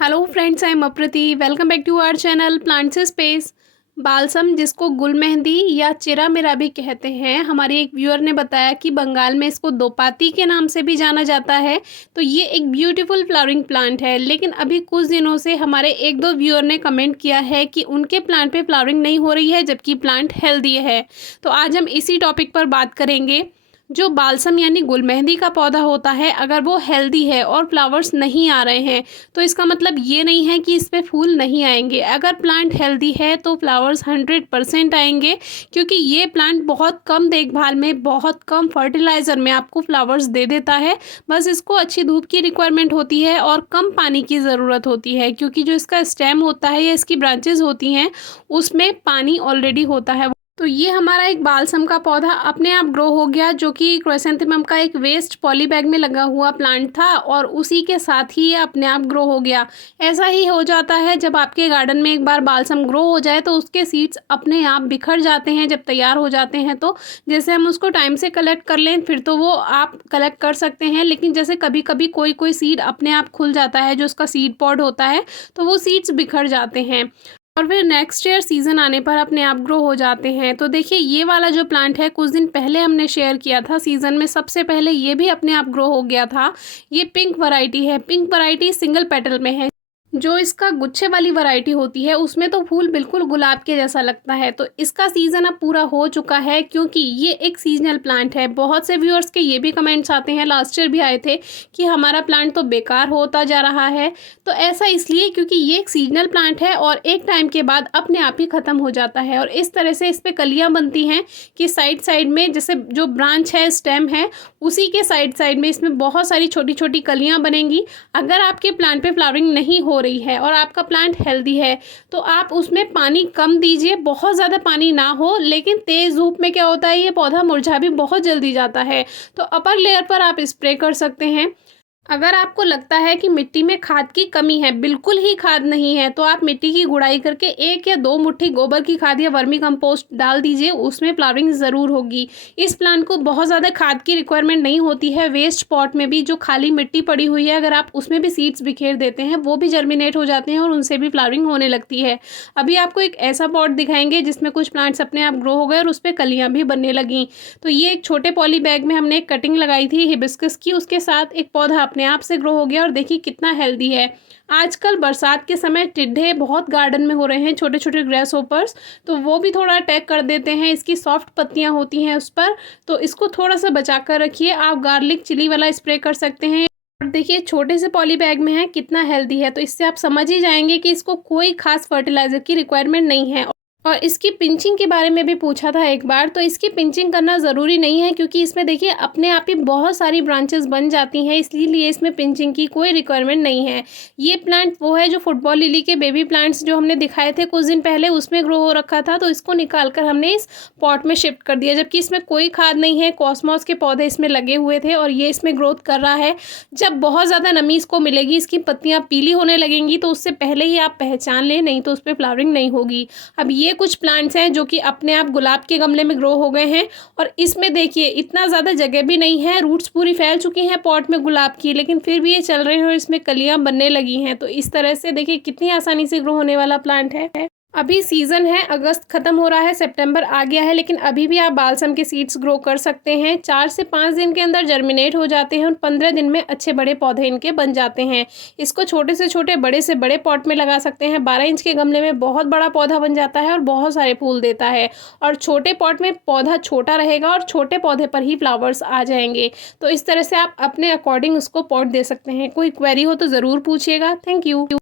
Hello friends, I am Aprati. Welcome back to our channel plants space. Balsam, जिसको गुल मेहंदी या चिरा मिरा भी कहते हैं, हमारे एक व्यूअर ने बताया कि बंगाल में इसको दोपाती के नाम से भी जाना जाता है। तो ये एक ब्यूटीफुल फ्लावरिंग प्लांट है, लेकिन अभी कुछ दिनों से हमारे एक दो व्यूअर ने कमेंट किया है कि उनके प्लांट पे फ्लावरिंग नहीं हो रही है, जबकि प्लांट हेल्दी है। तो आज हम इसी टॉपिक पर बात करेंगे। जो बालसम यानी गुल मेहंदी का पौधा होता है, अगर वो हेल्दी है और फ्लावर्स नहीं आ रहे हैं, तो इसका मतलब ये नहीं है कि इस पे फूल नहीं आएंगे। अगर प्लांट हेल्दी है तो फ्लावर्स 100% आएंगे, क्योंकि ये प्लांट बहुत कम देखभाल में, बहुत कम फर्टिलाइज़र में आपको फ्लावर्स दे देता है। बस इसको अच्छी धूप की रिक्वायरमेंट होती है और कम पानी की ज़रूरत होती है, क्योंकि जो इसका स्टेम होता है या इसकी ब्रांचेज होती हैं, उसमें पानी ऑलरेडी होता है। तो ये हमारा एक बालसम का पौधा अपने आप ग्रो हो गया, जो कि क्राइसेंथेमम का एक वेस्ट पॉली बैग में लगा हुआ प्लांट था, और उसी के साथ ही ये अपने आप ग्रो हो गया। ऐसा ही हो जाता है जब आपके गार्डन में एक बार बालसम ग्रो हो जाए तो उसके सीड्स अपने आप बिखर जाते हैं। जब तैयार हो जाते हैं तो जैसे हम उसको टाइम से कलेक्ट कर लें फिर तो वो आप कलेक्ट कर सकते हैं, लेकिन जैसे कभी कभी कोई कोई सीड अपने आप खुल जाता है, जो उसका सीड पॉड होता है, तो वो सीड्स बिखर जाते हैं और फिर नेक्स्ट ईयर सीज़न आने पर अपने आप ग्रो हो जाते हैं। तो देखिए, ये वाला जो प्लांट है कुछ दिन पहले हमने शेयर किया था सीज़न में, सबसे पहले ये भी अपने आप ग्रो हो गया था। ये पिंक वैरायटी है। पिंक वैरायटी सिंगल पेटल में है। जो इसका गुच्छे वाली वैरायटी होती है उसमें तो फूल बिल्कुल गुलाब के जैसा लगता है। तो इसका सीज़न अब पूरा हो चुका है, क्योंकि ये एक सीजनल प्लांट है। बहुत से व्यूअर्स के ये भी कमेंट्स आते हैं, लास्ट ईयर भी आए थे, कि हमारा प्लांट तो बेकार होता जा रहा है। तो ऐसा इसलिए क्योंकि ये एक सीजनल प्लांट है और एक टाइम के बाद अपने आप ही ख़त्म हो जाता है। और इस तरह से इस पर कलियाँ बनती हैं कि साइड साइड में, जैसे जो ब्रांच है, स्टेम है, उसी के साइड साइड में इसमें बहुत सारी छोटी छोटी कलियाँ बनेंगी। अगर आपके प्लांट पे फ्लावरिंग नहीं हो रही है और आपका प्लांट हेल्दी है तो आप उसमें पानी कम दीजिए, बहुत ज़्यादा पानी ना हो। लेकिन तेज़ धूप में क्या होता है, ये पौधा मुरझा भी बहुत जल्दी जाता है। तो अपर लेयर पर आप स्प्रे कर सकते हैं। अगर आपको लगता है कि मिट्टी में खाद की कमी है, बिल्कुल ही खाद नहीं है, तो आप मिट्टी की गुड़ाई करके 1 या 2 मुट्ठी गोबर की खाद या वर्मी कंपोस्ट डाल दीजिए, उसमें फ्लावरिंग ज़रूर होगी। इस प्लांट को बहुत ज़्यादा खाद की रिक्वायरमेंट नहीं होती है। वेस्ट पॉट में भी जो खाली मिट्टी पड़ी हुई है, अगर आप उसमें भी सीड्स बिखेर देते हैं, वो भी जर्मिनेट हो जाते हैं और उनसे भी फ्लावरिंग होने लगती है। अभी आपको एक ऐसा पॉट दिखाएंगे जिसमें कुछ प्लांट्स अपने आप ग्रो हो गए और उस पर कलियाँ भी बनने लगीं। तो ये एक छोटे पॉली बैग में हमने एक कटिंग लगाई थी हिबिस्कस की, उसके साथ एक पौधा अपने आप से ग्रो हो गया और देखिए कितना हेल्दी है। आजकल बरसात के समय टिड्डे बहुत गार्डन में हो रहे हैं, छोटे छोटे ग्रेस होपर्स, तो वो भी थोड़ा अटैक कर देते हैं। इसकी सॉफ्ट पत्तियां होती हैं उस पर, तो इसको थोड़ा सा बचा कर रखिए। आप गार्लिक चिली वाला स्प्रे कर सकते हैं। और देखिए, छोटे से पॉली बैग में है, कितना हेल्दी है। तो इससे आप समझ ही जाएंगे कि इसको कोई खास फर्टिलाइजर की रिक्वायरमेंट नहीं है। और इसकी पिंचिंग के बारे में भी पूछा था एक बार, तो इसकी पिंचिंग करना ज़रूरी नहीं है, क्योंकि इसमें देखिए अपने आप ही बहुत सारी ब्रांचेस बन जाती हैं, इसलिए इसमें पिंचिंग की कोई रिक्वायरमेंट नहीं है। ये प्लांट वो है जो फुटबॉल लिली के बेबी प्लांट्स जो हमने दिखाए थे कुछ दिन पहले, उसमें ग्रो हो रखा था। तो इसको निकाल कर हमने इस पॉट में शिफ्ट कर दिया, जबकि इसमें कोई खाद नहीं है। कॉस्मॉस के पौधे इसमें लगे हुए थे और ये इसमें ग्रोथ कर रहा है। जब बहुत ज़्यादा नमी इसको मिलेगी, इसकी पत्तियाँ पीली होने लगेंगी, तो उससे पहले ही आप पहचान लें, नहीं तो उस पर फ्लावरिंग नहीं होगी। अब ये कुछ प्लांट्स हैं जो कि अपने आप गुलाब के गमले में ग्रो हो गए हैं, और इसमें देखिए इतना ज़्यादा जगह भी नहीं है, रूट्स पूरी फैल चुकी हैं पॉट में गुलाब की, लेकिन फिर भी ये चल रहे हैं और इसमें कलियां बनने लगी हैं। तो इस तरह से देखिए कितनी आसानी से ग्रो होने वाला प्लांट है। अभी सीज़न है, अगस्त ख़त्म हो रहा है, सितंबर आ गया है, लेकिन अभी भी आप बालसम के सीड्स ग्रो कर सकते हैं। 4 से 5 दिन के अंदर जर्मिनेट हो जाते हैं और 15 दिन में अच्छे बड़े पौधे इनके बन जाते हैं। इसको छोटे से छोटे, बड़े से बड़े पॉट में लगा सकते हैं। 12 इंच के गमले में बहुत बड़ा पौधा बन जाता है और बहुत सारे फूल देता है। और छोटे पॉट में पौधा छोटा रहेगा और छोटे पौधे पर ही फ्लावर्स आ जाएंगे। तो इस तरह से आप अपने अकॉर्डिंग उसको पॉट दे सकते हैं। कोई क्वेरी हो तो ज़रूर पूछिएगा। Thank you.